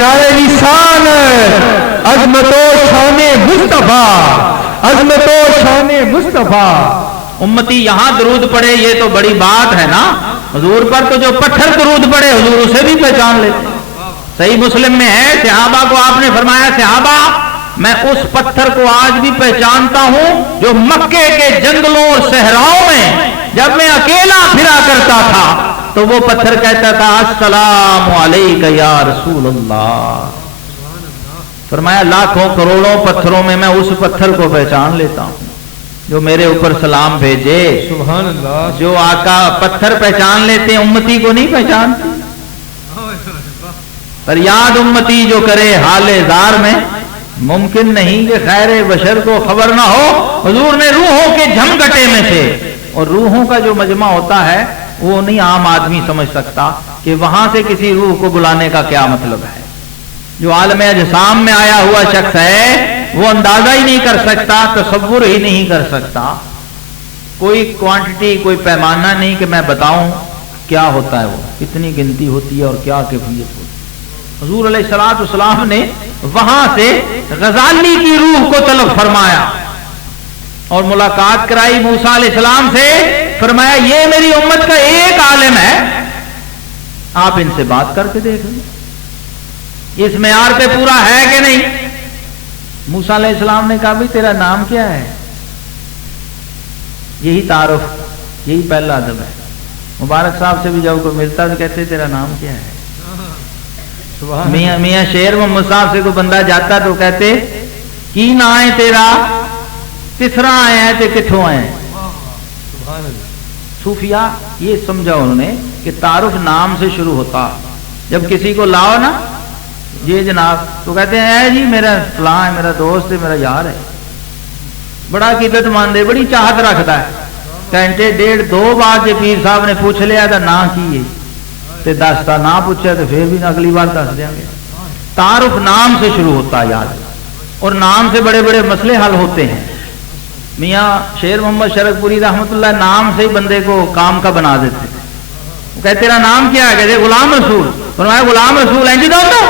नारे निशान, अजमत ओ शान मुस्तफा, अजमत ओ शान मुस्तफा। उम्मती यहाँ दरूद पढ़े ये तो बड़ी बात है ना, हुजूर पर तो जो पत्थर दरूद पढ़े हुजूर उसे भी पहचान लेते। सही मुस्लिम में है, सहाबा को आपने फरमाया, सहाबा मैं उस पत्थर को आज भी पहचानता हूं जो मक्के के जंगलों और सहराओं में जब मैं अकेला फिरा करता था तो वो पत्थर कहता था अस्सलामु अलैका या रसूल अल्लाह। फरमाया लाखों करोड़ों पत्थरों में मैं उस पत्थर को पहचान लेता हूं जो मेरे ऊपर सलाम भेजे। सुभान अल्लाह। जो आका पत्थर पहचान लेते हैं उम्मती को नहीं पहचानते। पर याद उम्मती जो करे हाले जार में, मुमकिन नहीं कि खैर बशर को खबर ना हो। हुजूर ने रूहों के झमघटे में से, और रूहों का जो मजमा होता है वो नहीं आम आदमी समझ सकता कि वहां से किसी रूह को बुलाने का क्या मतलब है। जो आलम अजसाम में आया हुआ शख्स है वो अंदाजा ही नहीं कर सकता, तसव्वुर ही नहीं कर सकता। कोई क्वांटिटी, कोई पैमाना नहीं कि मैं बताऊं क्या होता है, वो कितनी गिनती होती है और क्या कैफियत होती है। हुजूर अलैहिस्सलातु वस्सलाम ने वहां से गजाली की रूह को तलब फरमाया और मुलाकात कराई मूसा अलैहिस्सलाम से। फरमाया ये मेरी उम्मत का एक आलिम है, आप इनसे बात करके देख लो इस मेयार पे पूरा है कि नहीं। मूसा अलैहिस्सलाम ने कहा भाई तेरा नाम क्या है? यही तारुफ, यही पहला अदब है। मुबारक साहब से भी जब को मिलता तो कहते तेरा नाम क्या है। मियां शेर मोहम्मद साहब से कोई बंदा जाता तो कहते की ना है तेरा, तीसरा आया है तो किथों आए। सूफिया ये समझा उन्होंने कि तारुफ नाम से शुरू होता। जब किसी को लाओ ना ये जनाब तो कहते हैं जी मेरा फलां है, मेरा दोस्त है, मेरा यार है, बड़ा इज्जतमंद है, बड़ी चाहत रखता है। घंटे डेढ़ दो बाद जे पीर साहब ने पूछ लिया था ना की है ते दसता, ना पूछा तो फिर भी अगली बार दस देंगे। तारुफ नाम से शुरू होता याद, और नाम से बड़े बड़े मसले हल होते हैं। मियाँ शेर मोहम्मद शरकपुरी रहमतुल्लाह नाम से ही बंदे को काम का बना देते थे। वो कहते तेरा नाम क्या है? कहते गुलाम रसूल। फरमाया गुलाम रसूल है जी दोस्तों,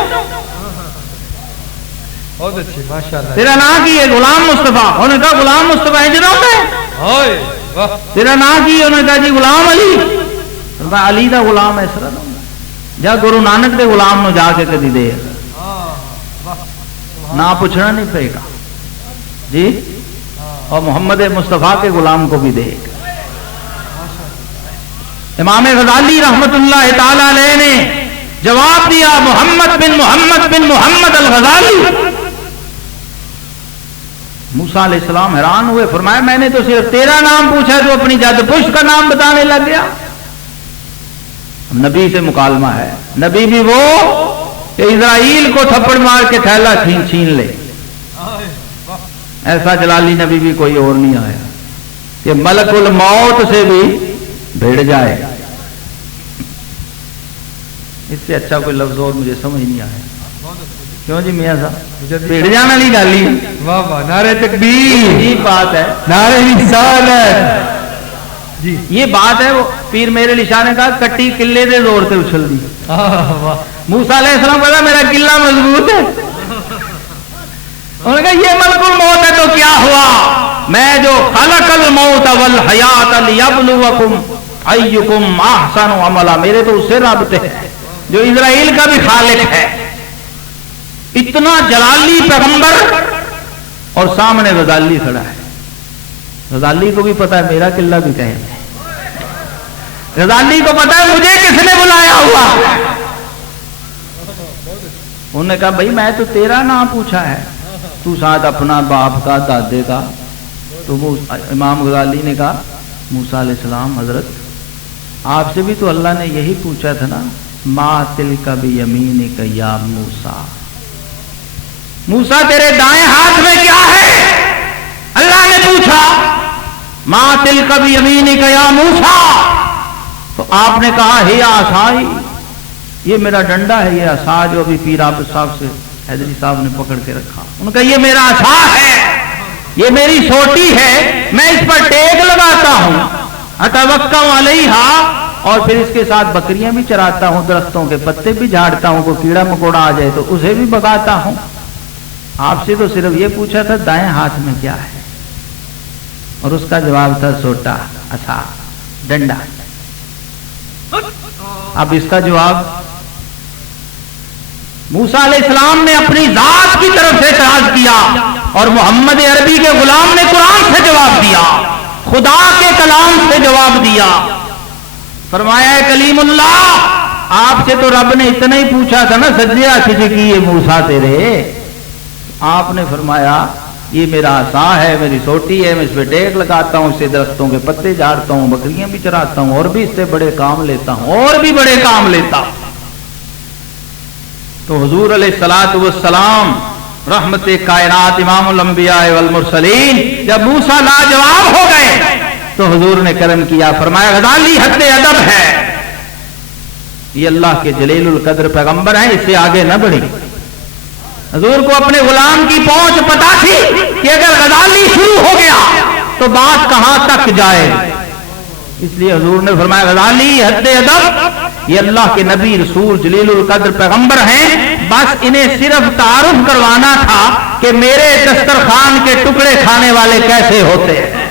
बहुत अच्छी माशाल्लाह। तेरा नाम की है? गुलाम मुस्तफा। उन्होंने कहा गुलाम मुस्तफा है जी दोस्त। तेरा नाम की? उन्होंने कहा जी गुलाम अली। फरमाया अली दा गुलाम है इस तरह जा गुरु नानक दे गुलाम नु जाके कदी दे ना पूछना नहीं पड़ेगा जी, और मोहम्मद मुस्तफा के गुलाम को भी दे। इमाम गजाली रहमतुल्लाह ताला अलैह ने जवाब दिया मोहम्मद बिन मोहम्मद अल गजाली। मूसा अलैहिस्सलाम हैरान हुए, फरमाया मैंने तो सिर्फ तेरा नाम पूछा है, तो अपनी जद पुश्त का नाम बताने लग गया। नबी से मुकालमा है, नबी भी वो कि इजराइल को थप्पड़ मार के थैला छीन ले। ऐसा जलाली नबी भी कोई और नहीं आया कि मलकुल मौत से भी भिड़ जाए। इससे अच्छा कोई लफ्ज और मुझे समझ नहीं आया। क्यों जी मियां साहब, भिड़ जाने वाली गल ही। वाह वाह, नारे तकबीर। यही बात है, नारे रिसालत जी। ये बात है। वो पीर मेरे लिशा ने कहा कट्टी किले दे जोर से उछल दी। मूसा अलैहिस्सलाम कहता मेरा किला मजबूत है। उन्होंने कहा ये मलकुल मौत है तो क्या हुआ, मैं जो खलकल मौत वल हयात लियब्लुवकुम अय्युकुम अहसनु अमला, मेरे तो उससे राबते हैं जो इजराइल का भी खालिक है। इतना जलाली पैगंबर और सामने गजाली खड़ा है। गजाली को भी पता है मेरा किला भी कहे, गजाली को पता है मुझे किसने बुलाया हुआ। उन्होंने कहा भाई मैं तो तेरा नाम पूछा है, तू साथ अपना बाप का दादे का। तो वो इमाम गजाली ने कहा मूसा अलैहिस्सलाम हजरत आपसे भी तो अल्लाह ने यही पूछा था ना, मा तिल का भी यमीन का या मूसा, मूसा तेरे दाएं हाथ में क्या है? अल्लाह ने पूछा मा तिल का भी यमीन का या मूसा। तो आपने कहा हे आसाई, ये मेरा डंडा है, ये आसा जो अभी पीर आप साहब से हैदरी साहब ने पकड़ के रखा। उन्होंने कहा ये मेरा आसा है, ये मेरी सोटी है, मैं इस पर टेक लगाता हूं। अतवक्का अलैहा اور پھر اس کے ساتھ بکریاں بھی چراتا ہوں، درختوں کے پتے بھی جھاڑتا ہوں، کوئی کیڑا مکوڑا آ جائے تو اسے بھی بگاتا ہوں۔ آپ سے تو صرف یہ پوچھا تھا دائیں ہاتھ میں کیا ہے، اور اس کا جواب تھا سوٹا، عصا، ڈنڈا۔ اب اس کا جواب موسیٰ علیہ السلام نے اپنی ذات کی طرف سے اعتراض کیا، اور محمد عربی کے غلام نے قرآن سے جواب دیا، خدا کے کلام سے جواب دیا۔ فرمایا ہے کلیم اللہ، آپ سے تو رب نے اتنا ہی پوچھا تھا نا، سجدہ کسے کیے موسیٰ تیرے؟ آپ نے فرمایا یہ میرا عصا ہے، میری سوٹی ہے، میں اس پہ ٹیک لگاتا ہوں، اس سے درختوں کے پتے جھاڑتا ہوں، بکریاں بھی چراتا ہوں، اور بھی اس سے بڑے کام لیتا ہوں، اور بھی بڑے کام لیتا ہوں۔ تو حضور علیہ الصلوۃ والسلام رحمت کائنات امام الانبیاء والمرسلین جب موسیٰ لاجواب ہو گئے تو حضور نے کرم کیا، فرمایا غزالی حد ادب ہے، یہ اللہ کے جلیل القدر پیغمبر ہیں، اس سے آگے نہ بڑھی۔ حضور کو اپنے غلام کی پہنچ پتا تھی کہ اگر غزالی شروع ہو گیا تو بات کہاں تک جائے، اس لیے حضور نے فرمایا غزالی حد ادب، یہ اللہ کے نبی رسول جلیل القدر پیغمبر ہیں، بس انہیں صرف تعارف کروانا تھا کہ میرے دسترخوان کے ٹکڑے کھانے والے کیسے ہوتے ہیں،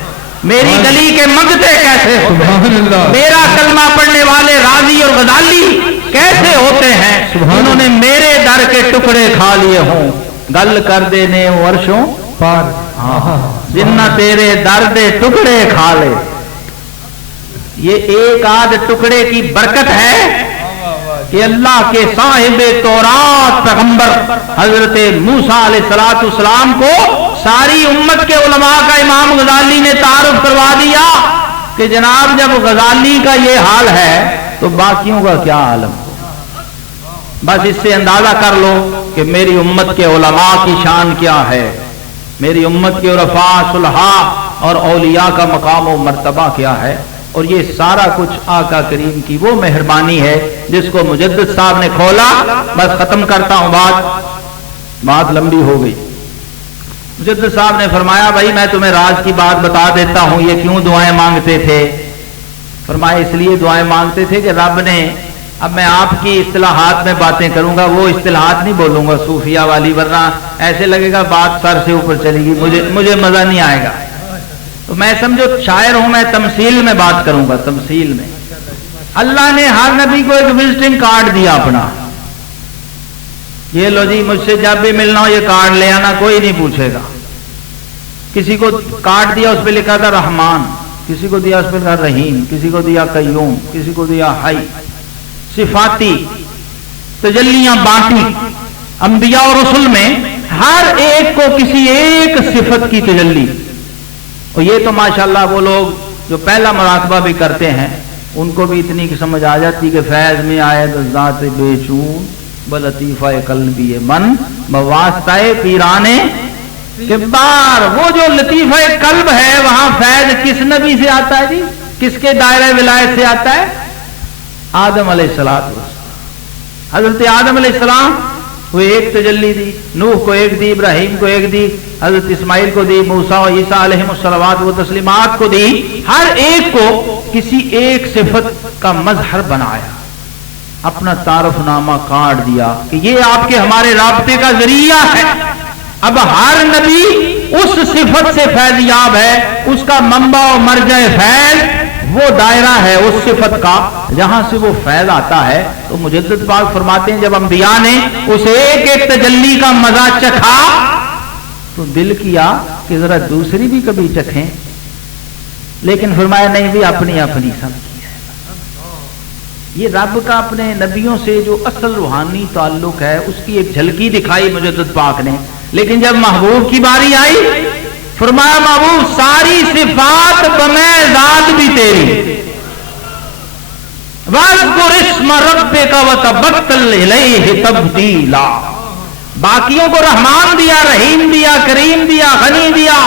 میری گلی کے منگتے کیسے ہوتے ہیں، میرا کلمہ پڑھنے والے راضی اور غزالی کیسے ہوتے ہیں، انہوں نے میرے در کے ٹکڑے کھا لیے ہوں، گل کر دینے ورشوں پار جنہ تیرے در دے ٹکڑے کھا لے۔ یہ ایک آدھ ٹکڑے کی برکت ہے کہ اللہ کے صاحب تورات پیغمبر حضرت موسیٰ علیہ السلام کو ساری امت کے علماء کا امام غزالی نے تعارف کروا دیا کہ جناب جب غزالی کا یہ حال ہے تو باقیوں کا کیا عالم ہو۔ بس اس سے اندازہ کر لو کہ میری امت کے علماء کی شان کیا ہے، میری امت کے عرفاء، صلحاء اور اولیاء کا مقام و مرتبہ کیا ہے، اور یہ سارا کچھ آقا کریم کی وہ مہربانی ہے جس کو مجدد صاحب نے کھولا۔ بس ختم کرتا ہوں، بات لمبی ہو گئی۔ مجدد صاحب نے فرمایا بھائی میں تمہیں راز کی بات بتا دیتا ہوں، یہ کیوں دعائیں مانگتے تھے؟ فرمایا اس لیے دعائیں مانگتے تھے کہ رب نے، اب میں آپ کی اصطلاحات میں باتیں کروں گا، وہ اصطلاحات نہیں بولوں گا صوفیہ والی، ورنہ ایسے لگے گا بات سر سے اوپر چلے گی، مجھے مزہ نہیں آئے گا۔ تو میں سمجھو شاعر ہوں، میں تمثیل میں بات کروں گا، تمثیل میں۔ اللہ نے ہر نبی کو ایک وزٹنگ کارڈ دیا اپنا، یہ لو جی مجھ سے جب بھی ملنا ہو یہ کارڈ لے آنا، کوئی نہیں پوچھے گا۔ کسی کو کارڈ دیا اس پہ لکھا تھا رحمان، کسی کو دیا اس پہ لکھا رحیم، کسی کو دیا قیوم، کسی کو دیا حی، صفاتی تجلیاں بانٹی۔ انبیاء اور رسل میں ہر ایک کو کسی ایک صفت کی تجلی، اور یہ تو ماشاءاللہ وہ لوگ جو پہلا مراقبہ بھی کرتے ہیں ان کو بھی اتنی سمجھ آ جاتی کہ فیض میں آئے ذات بے چون بلطیفہ قلبی من بواسطہ پیرانے کے بار۔ وہ جو لطیفہ قلب ہے وہاں فیض کس نبی سے آتا ہے جی؟ کس کے دائرہ ولایت سے آتا ہے؟ آدم علیہ السلام۔ حضرت آدم علیہ السلام وہ ایک تجلی دی، نوح کو ایک دی، ابراہیم کو ایک دی، حضرت اسماعیل کو دی، موسیٰ و عیسیٰ علیہ الصلوات و تسلیمات کو دی، ہر ایک کو کسی ایک صفت کا مظہر بنایا، اپنا تعارف نامہ کارڈ دیا کہ یہ آپ کے ہمارے رابطے کا ذریعہ ہے۔ اب ہر نبی اس صفت سے فیضیاب ہے، اس کا منبع و مرجع فیض وہ دائرہ ہے اس صفت کا جہاں سے وہ فیض آتا ہے۔ تو مجدد پاک فرماتے ہیں جب انبیاء نے اس ایک ایک تجلی کا مزہ چکھا تو دل کیا کہ ذرا دوسری بھی کبھی چکھیں، لیکن فرمایا نہیں بھی اپنی اپنی سب کی ہے۔ یہ رب کا اپنے نبیوں سے جو اصل روحانی تعلق ہے اس کی ایک جھلکی دکھائی مجدد پاک نے، لیکن جب محبوب کی باری آئی فرمایا محبوب ساری صفات بمیں ذات بھی تیری، وَاذْكُرِ اسْمَ رَبِّكَ وَتَبَتَّلْ إِلَيْهِ تَبْتِيلًا۔ باقیوں کو رحمان دیا، رحیم دیا، کریم دیا، غنی دیا،